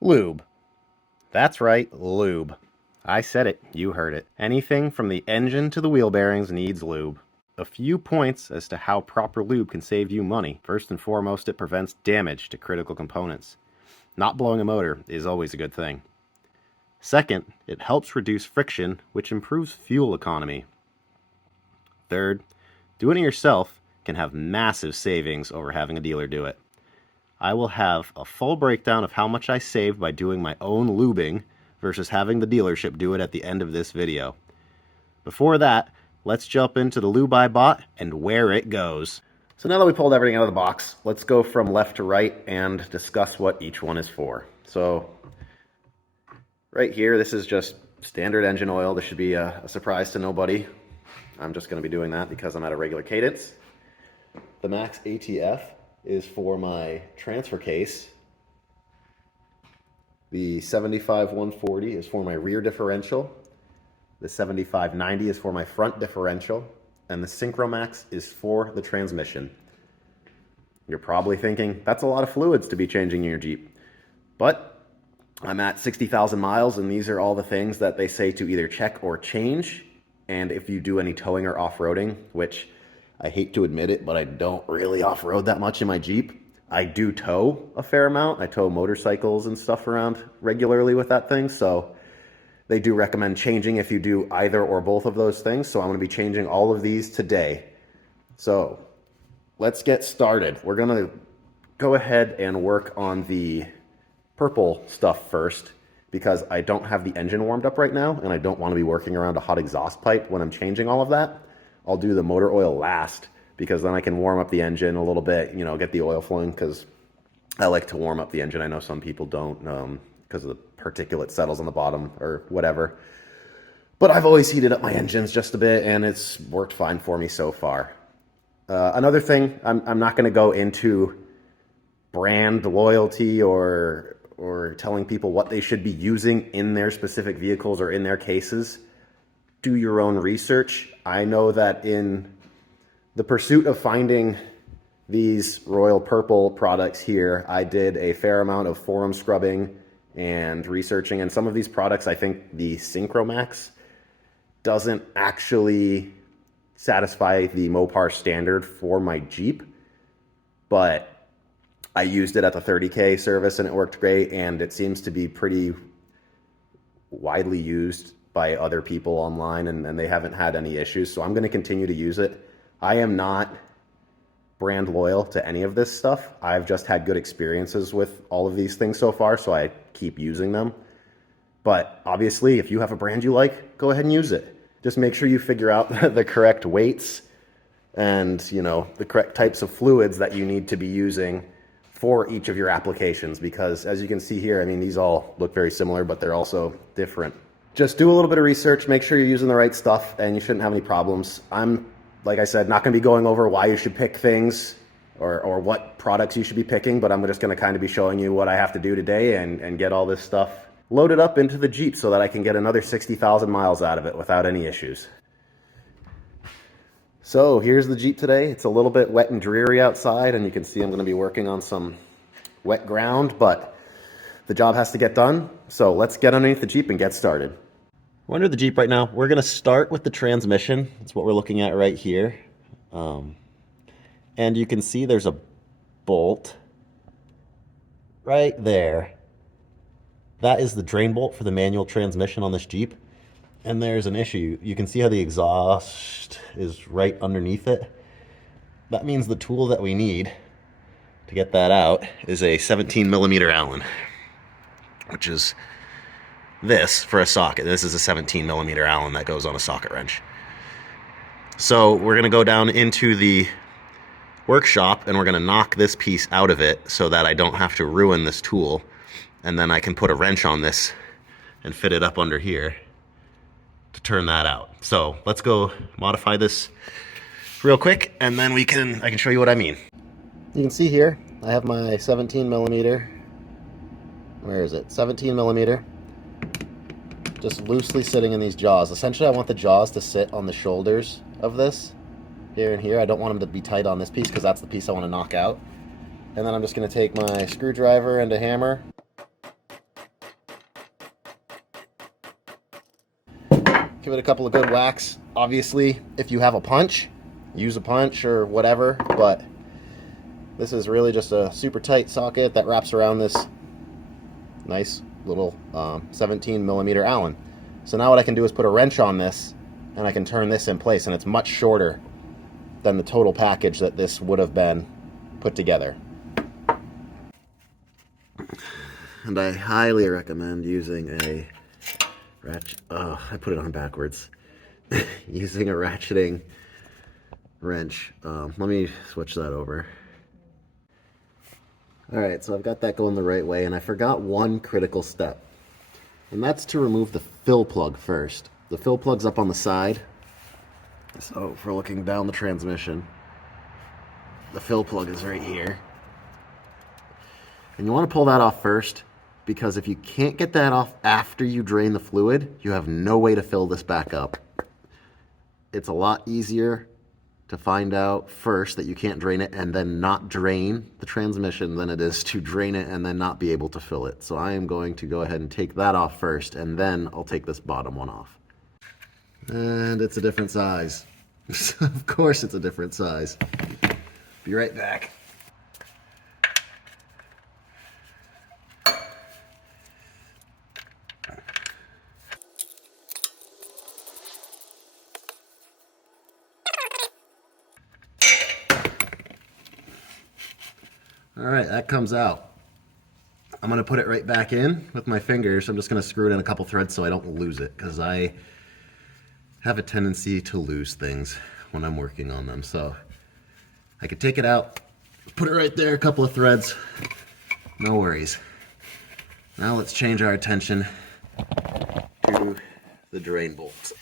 Lube. That's right, lube. I said it, you heard it. Anything from the engine to the wheel bearings needs lube. A few points as to how proper lube can save you money. First and foremost, it prevents damage to critical components. Not blowing a motor is always a good thing. Second, it helps reduce friction, which improves fuel economy. Third, doing it yourself can have massive savings over having a dealer do it. I will have a full breakdown of how much I saved by doing my own lubing versus having the dealership do it at the end of this video. Before that, let's jump into the lube I bought and where it goes. So now that we pulled everything out of the box, let's go from left to right and discuss what each one is for. So right here, this is just standard engine oil. This should be a surprise to nobody. I'm just going to be doing that because I'm at a regular cadence. The Max ATF is for my transfer case. The 75-140 is for my rear differential. The 75-90 is for my front differential. And the Synchromax is for the transmission. You're probably thinking, that's a lot of fluids to be changing in your Jeep. But I'm at 60,000 miles, and these are all the things that they say to either check or change. And if you do any towing or off-roading, which I hate to admit it, but I don't really off-road that much in my Jeep. I do tow a fair amount. I tow motorcycles and stuff around regularly with that thing, so they do recommend changing if you do either or both of those things. So I'm going to be changing all of these today. So let's get started. We're going to go ahead and work on the purple stuff first because I don't have the engine warmed up right now and I don't want to be working around a hot exhaust pipe when I'm changing all of that. I'll do the motor oil last because then I can warm up the engine a little bit, you know, get the oil flowing because I like to warm up the engine. I know some people don't because of the particulate settles on the bottom or whatever. But I've always heated up my engines just a bit and it's worked fine for me so far. Another thing, I'm not going to go into brand loyalty or telling people what they should be using in their specific vehicles or in their cases. Do your own research. I know that in the pursuit of finding these Royal Purple products here, I did a fair amount of forum scrubbing and researching, and some of these products, I think the Synchromax doesn't actually satisfy the Mopar standard for my Jeep, but I used it at the 30K service and it worked great, and it seems to be pretty widely used by other people online, and they haven't had any issues, so I'm going to continue to use it. I am not brand loyal to any of this stuff. I've just had good experiences with all of these things so far, so I keep using them. But obviously, if you have a brand you like, go ahead and use it. Just make sure you figure out the correct weights and, you know, the correct types of fluids that you need to be using for each of your applications, because as you can see here, I mean, these all look very similar, but they're also different. Just do a little bit of research, make sure you're using the right stuff, and you shouldn't have any problems. I'm, like I said, not going to be going over why you should pick things or what products you should be picking, but I'm just going to kind of be showing you what I have to do today and get all this stuff loaded up into the Jeep so that I can get another 60,000 miles out of it without any issues. So here's the Jeep today. It's a little bit wet and dreary outside, and you can see I'm going to be working on some wet ground, but the job has to get done. So let's get underneath the Jeep and get started. We're under the Jeep right now. We're going to start with the transmission. That's what we're looking at right here. And you can see there's a bolt right there. That is the drain bolt for the manual transmission on this Jeep. And there's an issue. You can see how the exhaust is right underneath it. That means the tool that we need to get that out is a 17mm Allen, which is this for a socket. This is a 17mm Allen that goes on a socket wrench. So we're going to go down into the workshop and we're going to knock this piece out of it so that I don't have to ruin this tool, and then I can put a wrench on this and fit it up under here to turn that out. So let's go modify this real quick and then I can show you what I mean. You can see here I have my 17mm, where is it, 17mm, just loosely sitting in these jaws. Essentially I want the jaws to sit on the shoulders of this, here and here. I don't want them to be tight on this piece because that's the piece I want to knock out. And then I'm just going to take my screwdriver and a hammer Give it a couple of good whacks. Obviously, if you have a punch, use a punch or whatever, but this is really just a super tight socket that wraps around this nice little 17 millimeter Allen. So now what I can do is put a wrench on this and I can turn this in place, and it's much shorter than the total package that this would have been put together. And I highly recommend using a ratchet. Oh, I put it on backwards. Using a ratcheting wrench. Let me switch that over. All right, so I've got that going the right way, and I forgot one critical step, and that's to remove the fill plug first. The fill plug's up on the side, so if we're looking down the transmission, the fill plug is right here. And you want to pull that off first, because if you can't get that off after you drain the fluid, you have no way to fill this back up. It's a lot easier to find out first that you can't drain it and then not drain the transmission than it is to drain it and then not be able to fill it. So I am going to go ahead and take that off first, and then I'll take this bottom one off. And it's a different size. Of course it's a different size. Be right back. All right, that comes out. I'm gonna put it right back in with my fingers. I'm just gonna screw it in a couple threads so I don't lose it, because I have a tendency to lose things when I'm working on them. So I could take it out, put it right there, a couple of threads, no worries. Now let's change our attention to the drain bolts.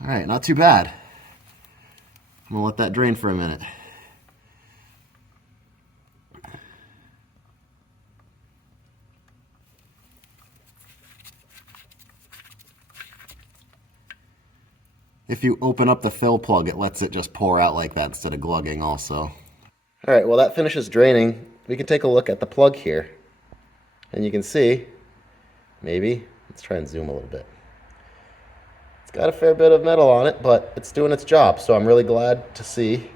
All right, not too bad. I'm gonna let that drain for a minute. If you open up the fill plug, it lets it just pour out like that instead of glugging also. All right, well that finishes draining. We can take a look at the plug here. And you can see, maybe, let's try and zoom a little bit. It's got a fair bit of metal on it, but it's doing its job. So I'm really glad to see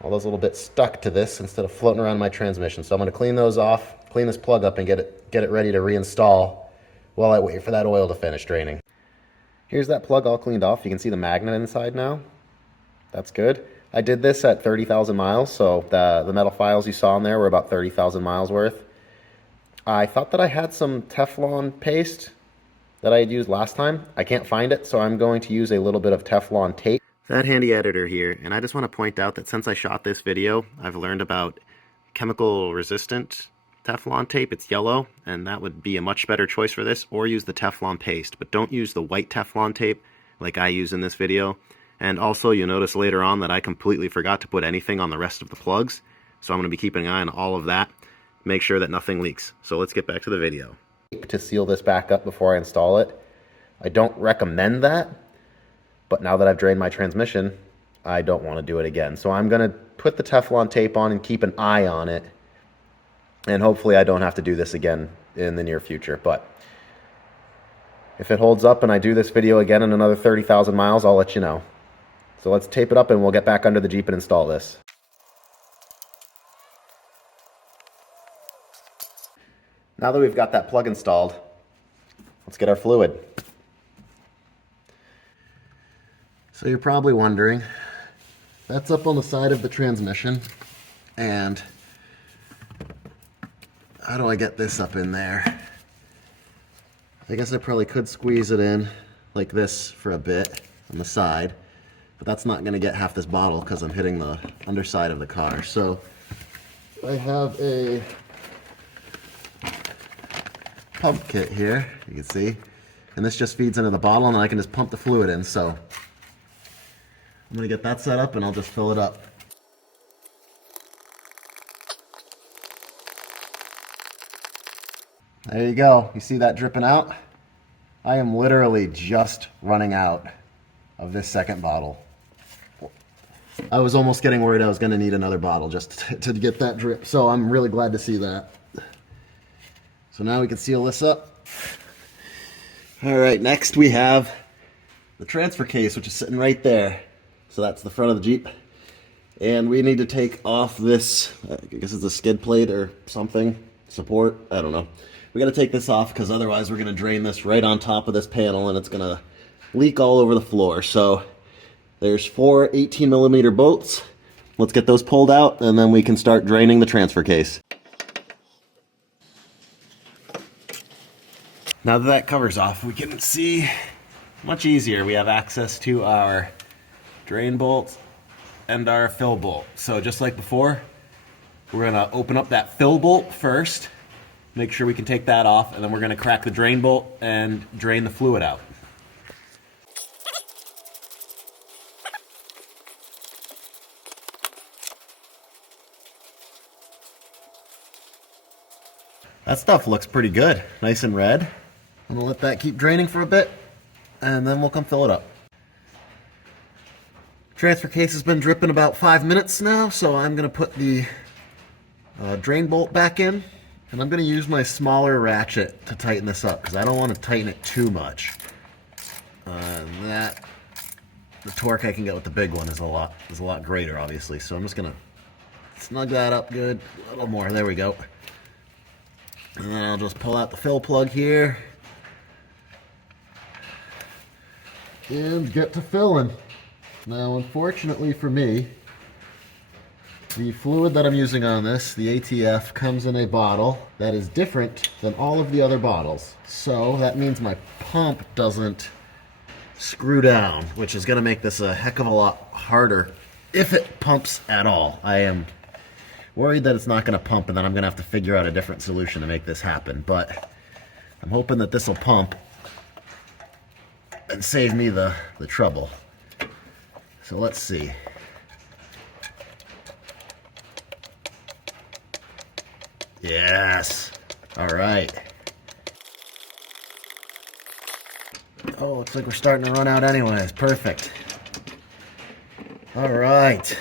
all those little bits stuck to this instead of floating around my transmission. So I'm gonna clean those off, clean this plug up, and get it ready to reinstall while I wait for that oil to finish draining. Here's that plug all cleaned off. You can see the magnet inside now. That's good. I did this at 30,000 miles, so the metal files you saw in there were about 30,000 miles worth. I thought that I had some Teflon paste that I had used last time. I can't find it, so I'm going to use a little bit of Teflon tape. That handy editor here, and I just want to point out that since I shot this video, I've learned about chemical resistant Teflon tape. It's yellow, and that would be a much better choice for this, or use the Teflon paste, but don't use the white Teflon tape like I use in this video. And also you'll notice later on that I completely forgot to put anything on the rest of the plugs, so I'm going to be keeping an eye on all of that, make sure that nothing leaks. So let's get back to the video. To seal this back up before I install it. I don't recommend that, but now that I've drained my transmission, I don't want to do it again. So I'm going to put the Teflon tape on and keep an eye on it, and hopefully I don't have to do this again in the near future. But if it holds up and I do this video again in another 30,000 miles, I'll let you know. So let's tape it up and we'll get back under the Jeep and install this. Now that we've got that plug installed, let's get our fluid. So you're probably wondering, that's up on the side of the transmission, and how do I get this up in there? I guess I probably could squeeze it in like this for a bit on the side, but that's not going to get half this bottle because I'm hitting the underside of the car. So I have a pump kit here, you can see, and this just feeds into the bottle and I can just pump the fluid in. So I'm going to get that set up and I'll just fill it up. There you go. You see that dripping out? I am literally just running out of this second bottle. I was almost getting worried I was going to need another bottle just to get that drip. So I'm really glad to see that. So now we can seal this up. All right, next we have the transfer case, which is sitting right there. So that's the front of the Jeep. And we need to take off this, I guess it's a skid plate or something, support, I don't know. We got to take this off because otherwise we're going to drain this right on top of this panel and it's going to leak all over the floor. So there's 4 18-millimeter bolts. Let's get those pulled out and then we can start draining the transfer case. Now that that cover's off, we can see much easier. We have access to our drain bolts and our fill bolt. So just like before, we're gonna open up that fill bolt first, make sure we can take that off, and then we're gonna crack the drain bolt and drain the fluid out. That stuff looks pretty good, nice and red. I'm gonna let that keep draining for a bit, and then we'll come fill it up. Transfer case has been dripping about 5 minutes now, so I'm going to put the drain bolt back in, and I'm going to use my smaller ratchet to tighten this up because I don't want to tighten it too much. The torque I can get with the big one is a lot greater, obviously. So I'm just going to snug that up good, a little more. There we go. And then I'll just pull out the fill plug here and get to filling. Now, unfortunately for me, the fluid that I'm using on this, the ATF, comes in a bottle that is different than all of the other bottles. So that means my pump doesn't screw down, which is going to make this a heck of a lot harder if it pumps at all. I am worried that it's not going to pump and then I'm going to have to figure out a different solution to make this happen. But I'm hoping that this will pump and save me the trouble. So let's see. Yes. All right. Oh, looks like we're starting to run out anyways. Perfect. All right.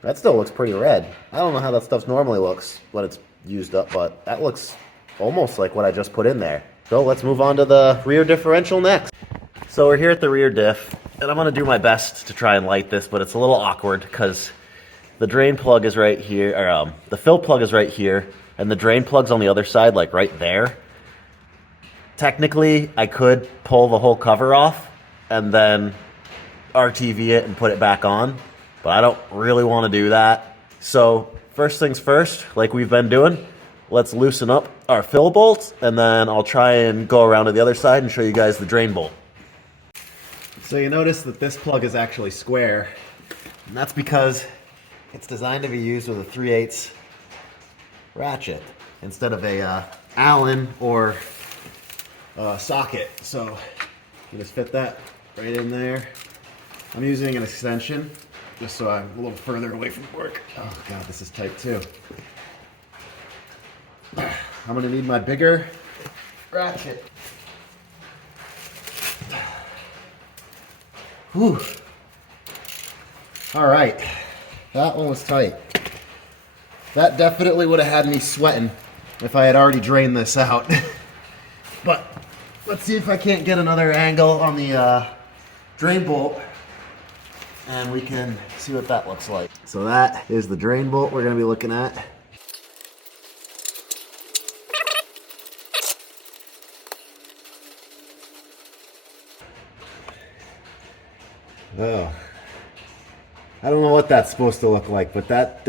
That still looks pretty red. I don't know how that stuff normally looks when it's used up, but that looks almost like what I just put in there. So let's move on to the rear differential next. So we're here at the rear diff, and I'm gonna do my best to try and light this, but it's a little awkward because the drain plug is right here, or the fill plug is right here, and the drain plug's on the other side, like right there. Technically, I could pull the whole cover off and then RTV it and put it back on, but I don't really want to do that. So first things first, like we've been doing, let's loosen up our fill bolts, and then I'll try and go around to the other side and show you guys the drain bolt. So you notice that this plug is actually square, and that's because it's designed to be used with a 3/8 ratchet instead of a Allen or socket. So you just fit that right in there. I'm using an extension just so I'm a little further away from work. Oh God, this is tight too. I'm gonna need my bigger ratchet. Whew. All right, that one was tight. That definitely would have had me sweating if I had already drained this out. But let's see if I can't get another angle on the drain bolt, and we can see what that looks like. So that is the drain bolt we're gonna be looking at. Oh, I don't know what that's supposed to look like, but that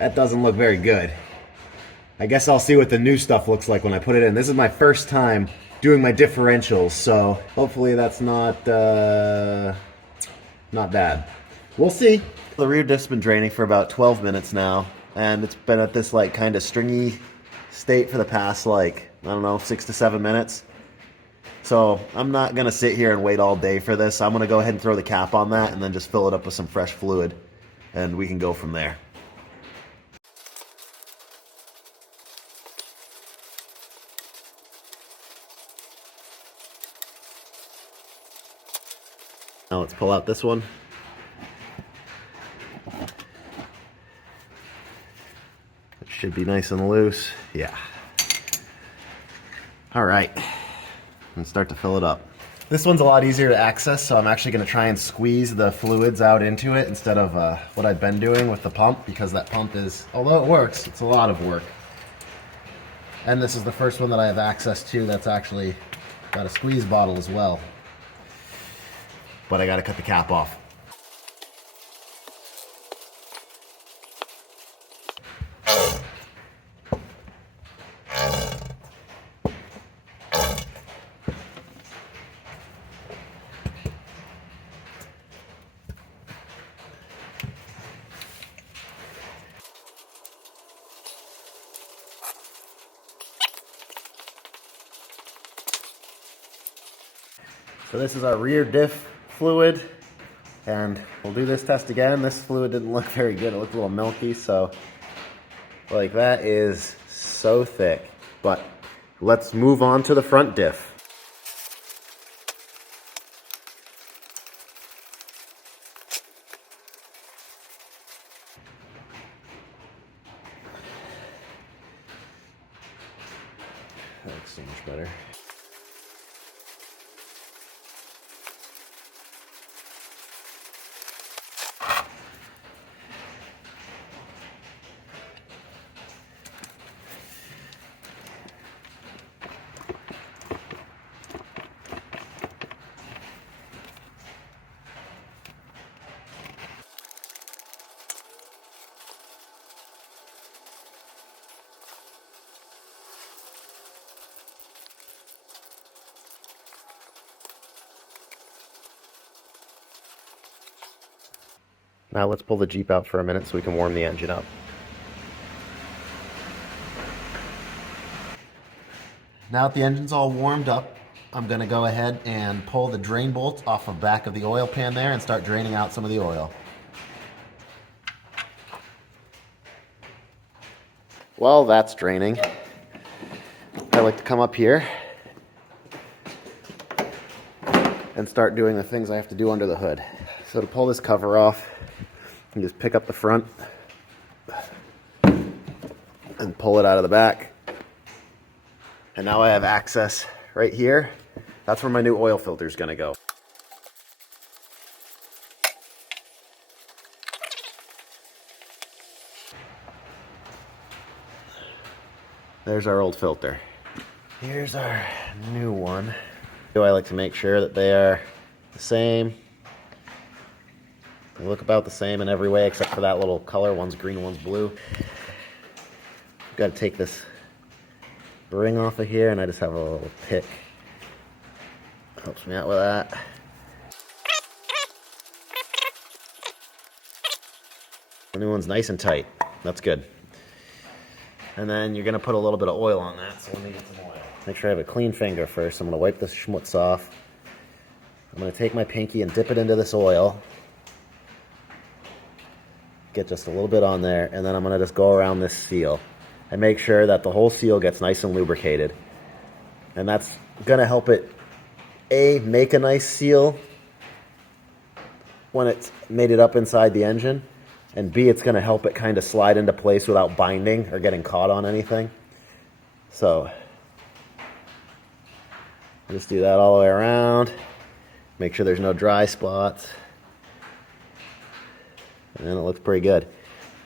doesn't look very good. I guess I'll see what the new stuff looks like when I put it in. This is my first time doing my differentials, so hopefully that's not bad. We'll see. The rear diff's been draining for about 12 minutes now, and it's been at this like kind of stringy state for the past, like, I don't know, 6 to 7 minutes. So I'm not going to sit here and wait all day for this. I'm going to go ahead and throw the cap on that and then just fill it up with some fresh fluid, and we can go from there. Now let's pull out this one. It should be nice and loose. Yeah. All right. And start to fill it up. This one's a lot easier to access, so I'm actually going to try and squeeze the fluids out into it instead of what I've been doing with the pump, because that pump is, although it works, it's a lot of work. And this is the first one that I have access to that's actually got a squeeze bottle as well. But I got to cut the cap off. So this is our rear diff fluid, and we'll do this test again. This fluid didn't look very good. It looked a little milky, so like that is so thick. But let's move on to the front diff. That looks so much better. Now let's pull the Jeep out for a minute so we can warm the engine up. Now that the engine's all warmed up, I'm going to go ahead and pull the drain bolt off the back of the oil pan there and start draining out some of the oil. While that's draining, I like to come up here and start doing the things I have to do under the hood. So to pull this cover off, you just pick up the front and pull it out of the back. And now I have access right here. That's where my new oil filter is going to go. There's our old filter. Here's our new one. I like to make sure that they are the same. They look about the same in every way except for that little color. One's green, one's blue. Got to take this ring off of here, and I just have a little pick. Helps me out with that. The new one's nice and tight. That's good. And then you're going to put a little bit of oil on that, so let me get some oil. Make sure I have a clean finger first. I'm going to wipe the schmutz off. I'm going to take my pinky and dip it into this oil. Get just a little bit on there, and then I'm going to just go around this seal and make sure that the whole seal gets nice and lubricated. And that's going to help it, A, make a nice seal when it's made it up inside the engine, and B, it's going to help it kind of slide into place without binding or getting caught on anything. So just do that all the way around. Make sure there's no dry spots. And then it looks pretty good.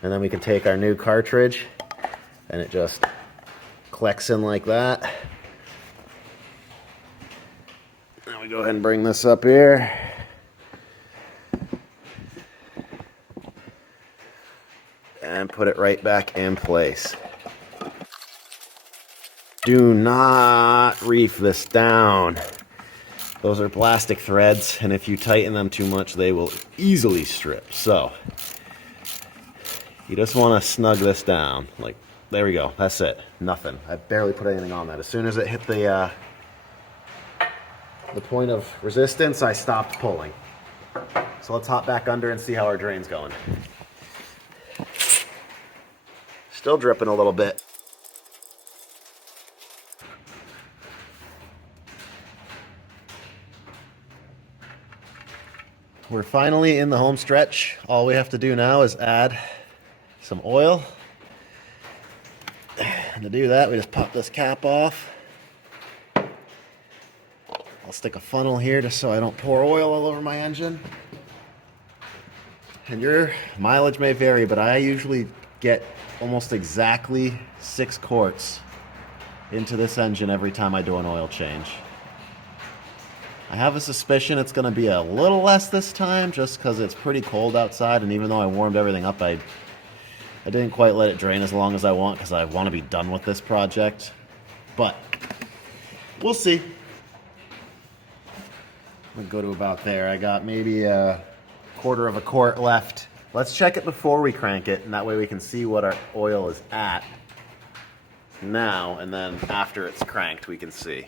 And then we can take our new cartridge, and it just collects in like that. Now we go ahead and bring this up here. And put it right back in place. Do not reef this down. Those are plastic threads, and if you tighten them too much, they will easily strip. So you just want to snug this down. Like, there we go. That's it. Nothing. I barely put anything on that. As soon as it hit the the point of resistance, I stopped pulling. So let's hop back under and see how our drain's going. Still dripping a little bit. We're finally in the home stretch. All we have to do now is add some oil. And to do that, we just pop this cap off. I'll stick a funnel here just so I don't pour oil all over my engine. And your mileage may vary, but I usually get almost exactly 6 quarts into this engine every time I do an oil change. I have a suspicion it's going to be a little less this time just because it's pretty cold outside, and even though I warmed everything up, I didn't quite let it drain as long as I want because I want to be done with this project. But we'll see. I'm going to go to about there. I got maybe a quarter of a quart left. Let's check it before we crank it, and that way we can see what our oil is at now, and then after it's cranked we can see.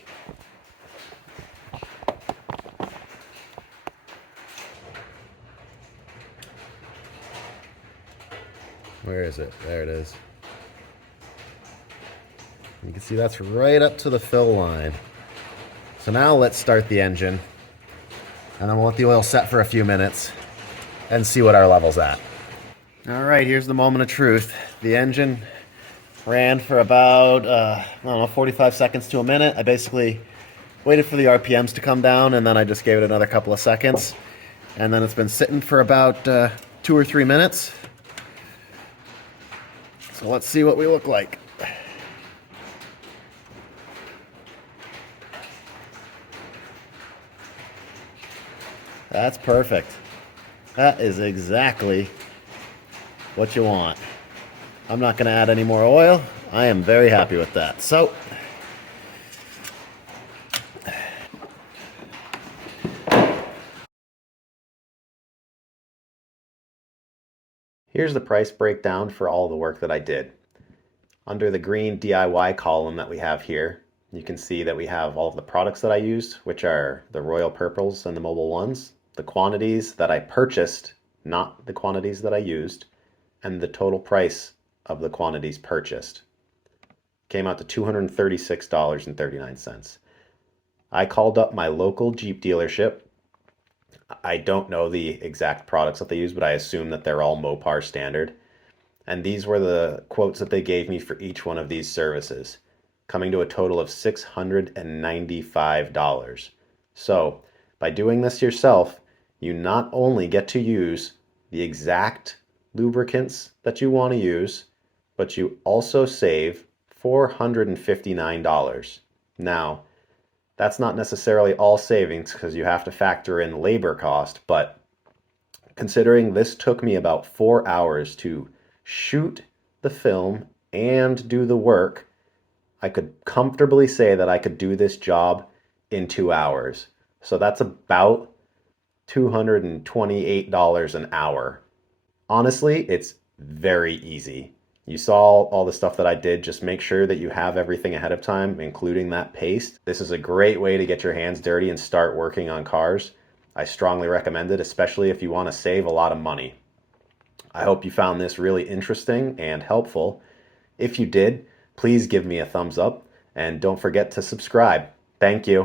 Where is it? There it is. You can see that's right up to the fill line. So now let's start the engine, and then we'll let the oil set for a few minutes and see what our level's at. All right, here's the moment of truth. The engine ran for about, 45 seconds to a minute. I basically waited for the RPMs to come down, and then I just gave it another couple of seconds. And then it's been sitting for about 2 or 3 minutes. So let's see what we look like. That's perfect. That is exactly what you want. I'm not going to add any more oil. I am very happy with that. So here's the price breakdown for all the work that I did. Under the green DIY column that we have here, you can see that we have all of the products that I used, which are the Royal Purples and the Mobile Ones, the quantities that I purchased, not the quantities that I used, and the total price of the quantities purchased. Came out to $236.39. I called up my local Jeep dealership. I don't know the exact products that they use, but I assume that they're all Mopar standard. And these were the quotes that they gave me for each one of these services, coming to a total of $695. So by doing this yourself, you not only get to use the exact lubricants that you want to use, but you also save $459. Now, that's not necessarily all savings because you have to factor in labor cost, but considering this took me about 4 hours to shoot the film and do the work, I could comfortably say that I could do this job in 2 hours. So that's about $228 an hour. Honestly, it's very easy. You saw all the stuff that I did. Just make sure that you have everything ahead of time, including that paste. This is a great way to get your hands dirty and start working on cars. I strongly recommend it, especially if you want to save a lot of money. I hope you found this really interesting and helpful. If you did, please give me a thumbs up and don't forget to subscribe. Thank you.